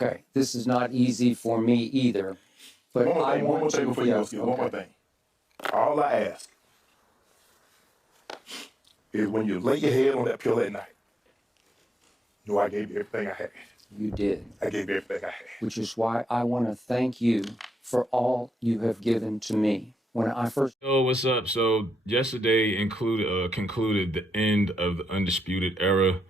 Okay, this is not easy for me either. But one more thing before you go, Skip. One more thing. All I ask is when you lay your head on that pillow at night, know I gave you everything I had. You did. I gave you everything I had. Which is why I want to thank you for all you have given to me. When I first... Yo, what's up? So yesterday concluded the end of the undisputed era.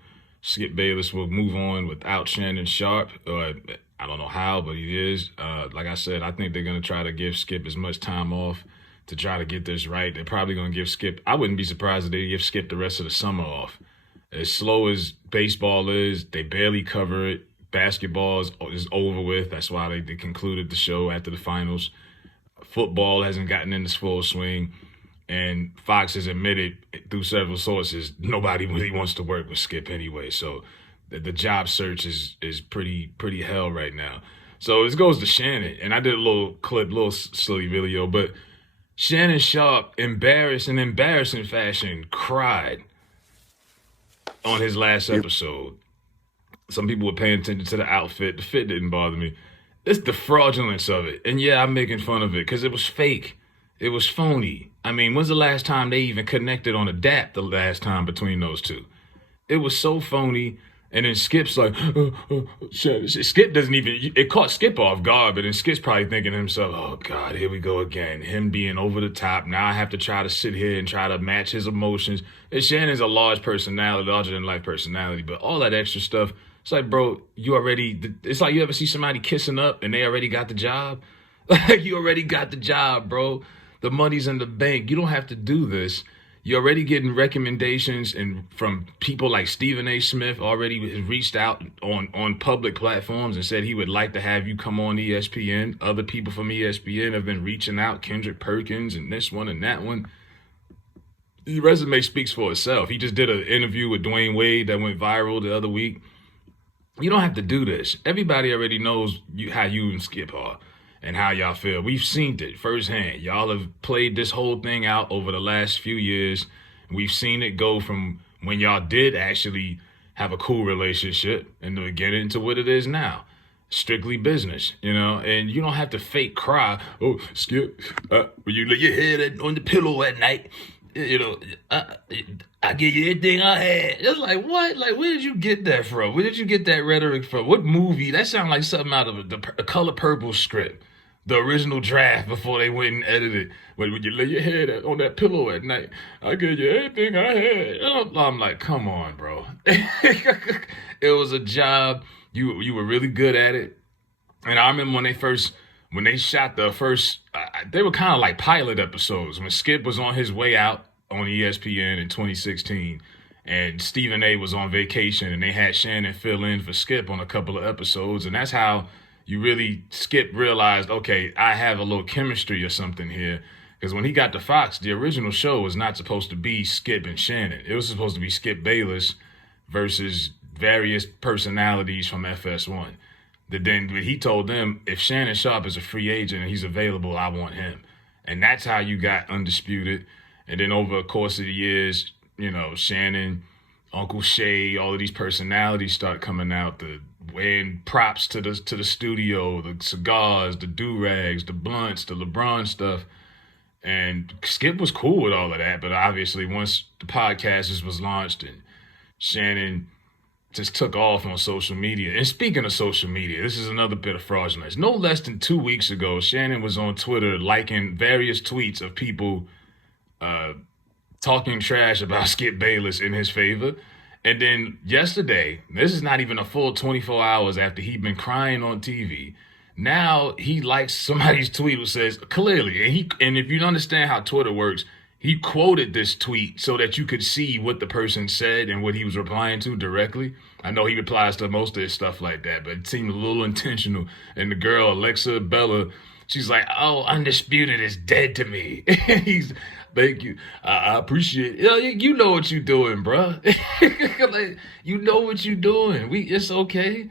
Skip Bayless will move on without Shannon Sharpe. I don't know how, but he is. Like I said, I think they're going to try to give Skip as much time off to try to get this right. They're probably going to give Skip, I wouldn't be surprised if they give Skip the rest of the summer off. As slow as baseball is, they barely cover it. Basketball is over with. That's why they concluded the show after the finals. Football hasn't gotten in this full swing. And Fox has admitted through several sources, nobody really wants to work with Skip anyway. So the job search is pretty hell right now. So this goes to Shannon. And I did a little clip, little silly video, but Shannon Sharpe, in embarrassing fashion, cried on his last episode. Some people were paying attention to the outfit. The fit didn't bother me. It's the fraudulence of it. And yeah, I'm making fun of it because it was fake. It was phony. I mean, when's the last time they even connected on a dap the last time between those two? It was so phony. And then Skip's like, Skip doesn't even, it caught Skip off guard, but then Skip's probably thinking to himself, oh God, here we go again. Him being over the top. Now I have to try to sit here and try to match his emotions. And Shannon's a large personality, larger than life personality, but all that extra stuff, it's like, bro, it's like you ever see somebody kissing up and they already got the job? Like, you already got the job, bro. The money's in the bank. You don't have to do this. You're already getting recommendations and from people like Stephen A. Smith already reached out on public platforms and said he would like to have you come on ESPN. Other people from ESPN have been reaching out, Kendrick Perkins and this one and that one. The resume speaks for itself. He just did an interview with Dwayne Wade that went viral the other week. You don't have to do this. Everybody already knows how you and Skip are and how y'all feel. We've seen it firsthand. Y'all have played this whole thing out over the last few years. We've seen it go from when y'all did actually have a cool relationship in the beginning to what it is now. Strictly business, and you don't have to fake cry. Oh, Skip, when you lay your head on the pillow at night, I give you everything I had. It's like, what? Like, where did you get that from? Where did you get that rhetoric from? What movie? That sounds like something out of the Color Purple script. The original draft before they went and edited. When you lay your head on that pillow at night, I give you everything I had. I'm like, come on, bro. It was a job. You were really good at it. And I remember when they shot the first, they were kind of like pilot episodes. When Skip was on his way out on ESPN in 2016, and Stephen A. was on vacation, and they had Shannon fill in for Skip on a couple of episodes, and that's how Skip realized, okay, I have a little chemistry or something here. Because when he got to Fox, the original show was not supposed to be Skip and Shannon. It was supposed to be Skip Bayless versus various personalities from FS1. Then he told them, if Shannon Sharpe is a free agent and he's available, I want him. And that's how you got Undisputed. And then over the course of the years, Shannon, Uncle Shay, all of these personalities start coming out, wearing props to the studio, the cigars, the do-rags, the blunts, the LeBron stuff. And Skip was cool with all of that, but obviously once the podcast was launched and Shannon just took off on social media. And speaking of social media, this is another bit of fraudulence. No less than 2 weeks ago, Shannon was on Twitter liking various tweets of people talking trash about Skip Bayless in his favor. And then yesterday, this is not even a full 24 hours after he'd been crying on TV. Now he likes somebody's tweet who says, clearly, and if you understand how Twitter works, he quoted this tweet so that you could see what the person said and what he was replying to directly. I know he replies to most of his stuff like that, but it seemed a little intentional. And the girl, Alexa Bella, she's like, oh, Undisputed is dead to me. Thank you. I appreciate it. You know what you're doing, bro. Like, you know what you're doing. It's okay.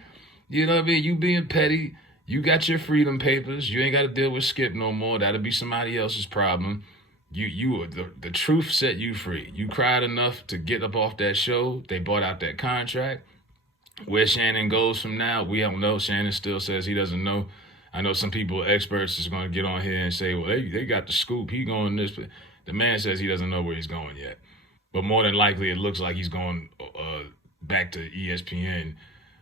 You know what I mean? You being petty. You got your freedom papers. You ain't got to deal with Skip no more. That'll be somebody else's problem. The truth set you free. You cried enough to get up off that show. They bought out that contract. Where Shannon goes from now, we don't know. Shannon still says he doesn't know. I know some people, experts, is going to get on here and say, well, they got the scoop. He going this. But the man says he doesn't know where he's going yet. But more than likely, it looks like he's going back to ESPN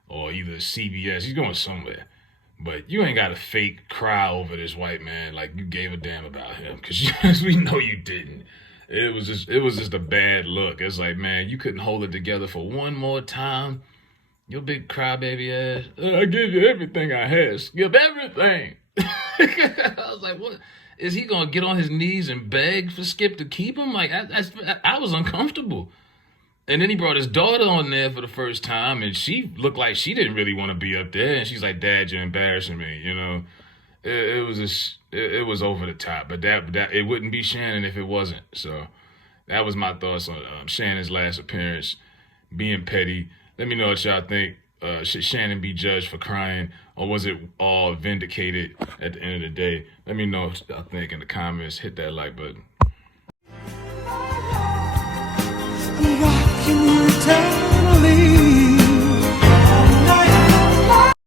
or either CBS. He's going somewhere. But you ain't got to fake cry over this white man like you gave a damn about him, because we know you didn't. It was just a bad look. It's like, man, you couldn't hold it together for one more time. Your big crybaby ass. I gave you everything I had. Skip everything. I was like, what? Is he gonna get on his knees and beg for Skip to keep him? Like, I was uncomfortable. And then he brought his daughter on there for the first time, and she looked like she didn't really want to be up there. And she's like, "Dad, you're embarrassing me." You know, it was over the top. But that it wouldn't be Shannon if it wasn't. So that was my thoughts on Shannon's last appearance, being petty. Let me know what y'all think. Should Shannon be judged for crying, or was it all vindicated at the end of the day? Let me know what y'all think in the comments. Hit that like button. What can you tell?